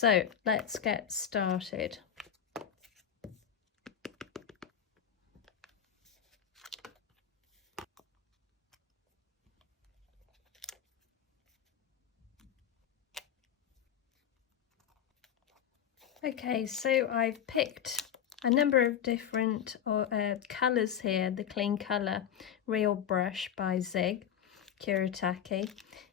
So let's get started. Okay, so I've picked a number of different colours here. The Clean Colour Real Brush by Zig Kuretake.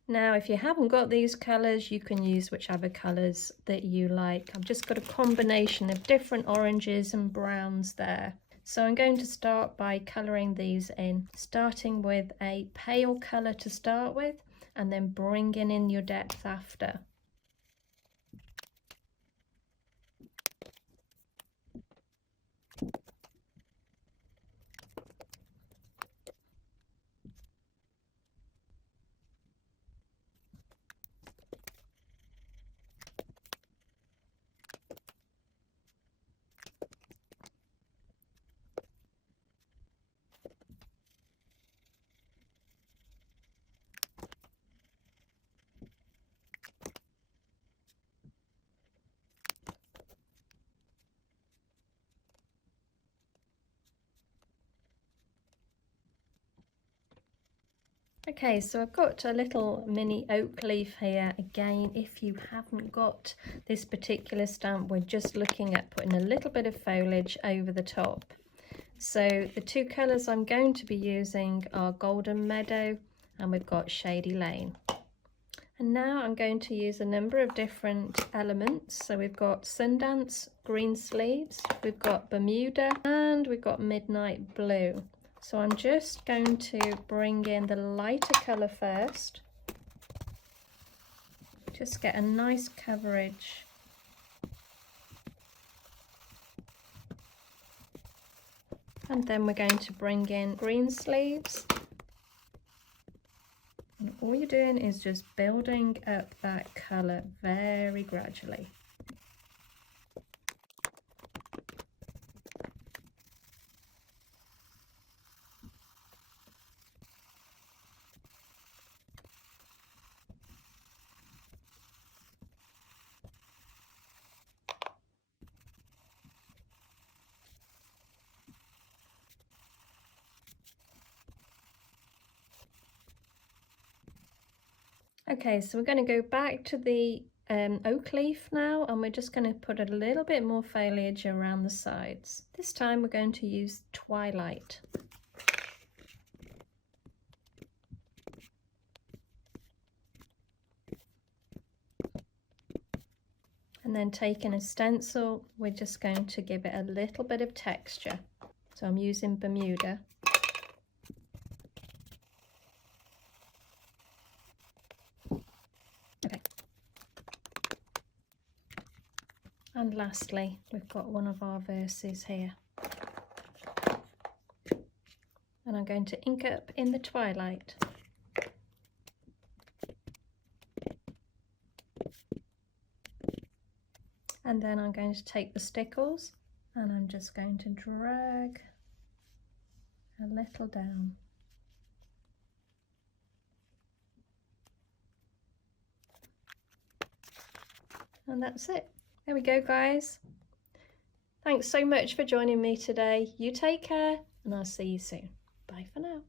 Now, if you haven't got these colours, you can use whichever colours that you like. I've just got a combination of different oranges and browns there. So I'm going to start by colouring these in, starting with a pale colour to start with, and then bringing in your depth after. Okay, so I've got a little mini oak leaf here. Again, if you haven't got this particular stamp, we're just looking at putting a little bit of foliage over the top. So the two colours I'm going to be using are Golden Meadow and we've got Shady Lane. And now I'm going to use a number of different elements. So we've got Sundance Green Sleeves, we've got Bermuda, and we've got Midnight Blue. So I'm just going to bring in the lighter colour first. Just get a nice coverage. And then we're going to bring in Green Sleeves. And all you're doing is just building up that colour very gradually. Okay, so we're going to go back to the oak leaf now, and we're just going to put a little bit more foliage around the sides. This time we're going to use Twilight. And then taking a stencil, we're just going to give it a little bit of texture. So I'm using Bermuda. Okay. And lastly, we've got one of our verses here. And I'm going to ink up in the Twilight. And then I'm going to take the stickles and I'm just going to drag a little down. And that's it. There we go, guys. Thanks so much for joining me today. You take care and I'll see you soon. Bye for now.